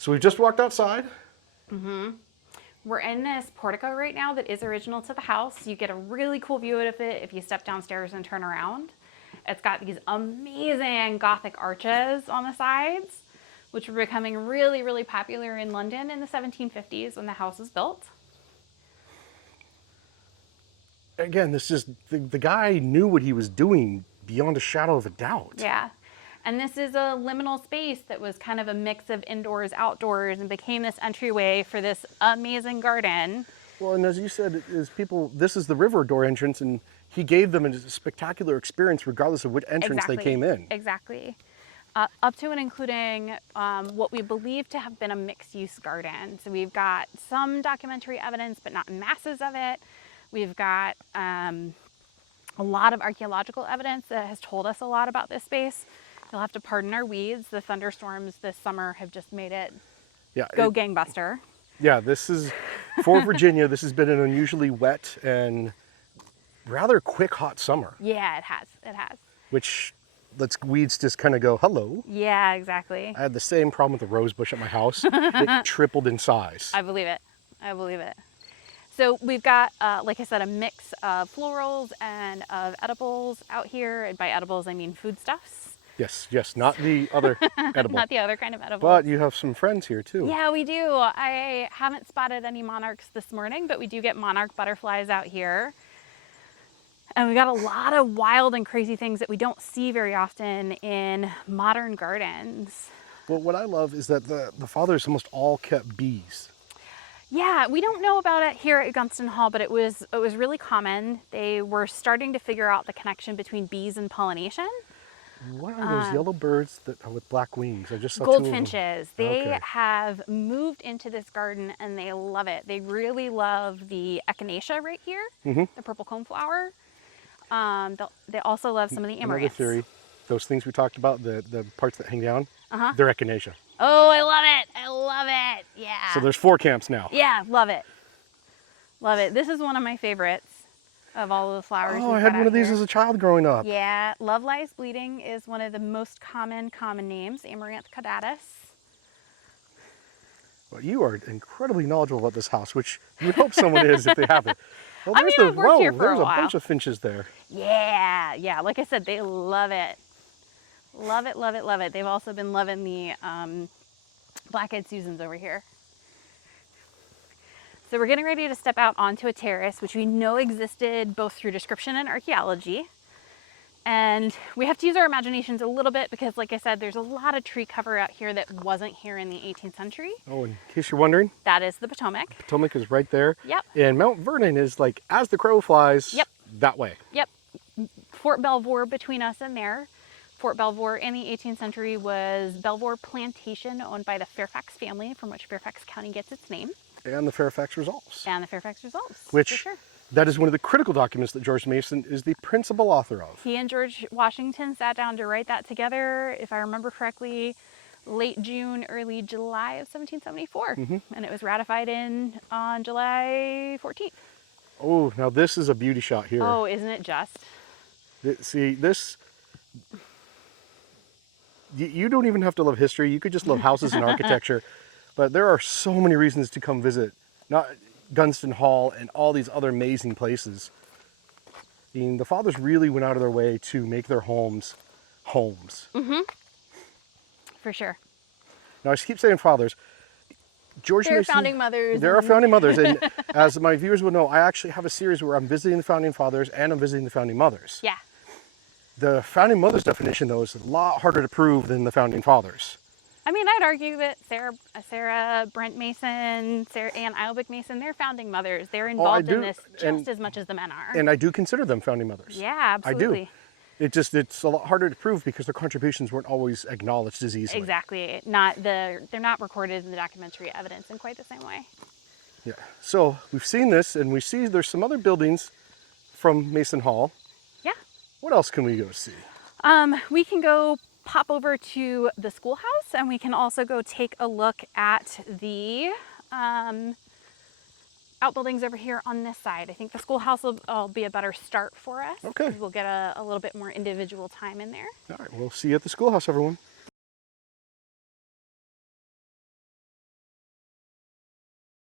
So we've just walked outside. We're in this portico right now that is original to the house. You get a really cool view of it if you step downstairs and turn around. It's got these amazing Gothic arches on the sides, which were becoming really, really popular in London in the 1750s when the house was built. Again, this is the guy knew what he was doing beyond a shadow of a doubt. Yeah. And this is a liminal space that was kind of a mix of indoors, outdoors, and became this entryway for this amazing garden. Well, and as you said, this is the river door entrance, and he gave them a spectacular experience regardless of what entrance they came in. Exactly. Up to and including what we believe to have been a mixed-use garden. So we've got some documentary evidence, but not masses of it. We've got a lot of archaeological evidence that has told us a lot about this space. You'll have to pardon our weeds. The thunderstorms this summer have just made it go gangbuster. Yeah, this is, for Virginia, this has been an unusually wet and rather quick hot summer. Yeah, it has. It has. Which lets weeds just kind of go, hello. Yeah, exactly. I had the same problem with the rose bush at my house. It tripled in size. I believe it. I believe it. So we've got, like I said, a mix of florals and of edibles out here. And by edibles, I mean foodstuffs. Yes, not the other edible. Not the other kind of edible. But you have some friends here too. Yeah, we do. I haven't spotted any monarchs this morning, but we do get monarch butterflies out here. And we got a lot of wild and crazy things that we don't see very often in modern gardens. Well, what I love is that the fathers almost all kept bees. Yeah, we don't know about it here at Gunston Hall, but it was really common. They were starting to figure out the connection between bees and pollination. What are those yellow birds that are with black wings? I just saw goldfinches. Two of them. They have moved into this garden and they love it. They really love the echinacea right here, the purple coneflower. They also love some of the amaranths. Another theory, those things we talked about, the parts that hang down, they're echinacea. Oh, I love it. I love it. Yeah. So there's 4 camps now. Yeah, love it. Love it. This is one of my favorites of all of the flowers. Oh, I had one of these as a child growing up. Yeah, Love Lies Bleeding is one of the most common names, Amaranth caudatus. Well, you are incredibly knowledgeable about this house, which you would hope someone is if they haven't. Well, I mean, I've worked here for a while. There's a bunch of finches there. Yeah. Like I said, they love it. Love it, love it, love it. They've also been loving the black-eyed Susans over here. So we're getting ready to step out onto a terrace, which we know existed both through description and archaeology. And we have to use our imaginations a little bit because, like I said, there's a lot of tree cover out here that wasn't here in the 18th century. Oh, in case you're wondering. That is the Potomac. Potomac is right there. Yep. And Mount Vernon is like, as the crow flies, that way. Yep. Fort Belvoir between us and there. Fort Belvoir in the 18th century was Belvoir Plantation, owned by the Fairfax family, from which Fairfax County gets its name. And the Fairfax Resolves. Which, that is one of the critical documents that George Mason is the principal author of. He and George Washington sat down to write that together, if I remember correctly, late June, early July of 1774. And it was ratified on July 14th. Oh, now this is a beauty shot here. Oh, isn't it just? See, this... You don't even have to love history. You could just love houses and architecture. But there are so many reasons to come visit Gunston Hall and all these other amazing places. I mean, the fathers really went out of their way to make their homes homes. For sure. Now, I keep saying fathers. George Mason, founding mothers. There are founding mothers. And as my viewers will know, I actually have a series where I'm visiting the founding fathers and I'm visiting the founding mothers. Yeah. The founding mothers definition, though, is a lot harder to prove than the founding fathers. I mean, I'd argue that Sarah Brent Mason, Sarah Ann Eilbeck Mason, they're founding mothers. They're involved in this just as much as the men are. And I do consider them founding mothers. Yeah, absolutely. I do. It's a lot harder to prove because their contributions weren't always acknowledged as easily. Exactly. They're not recorded in the documentary evidence in quite the same way. Yeah. So we've seen this, and we see there's some other buildings from Mason Hall. Yeah. What else can we go see? We can go pop over to the schoolhouse, and we can also go take a look at the outbuildings over here on this side. I think the schoolhouse will be a better start for us. Okay. We'll get a little bit more individual time in there. All right, we'll see you at the schoolhouse, everyone.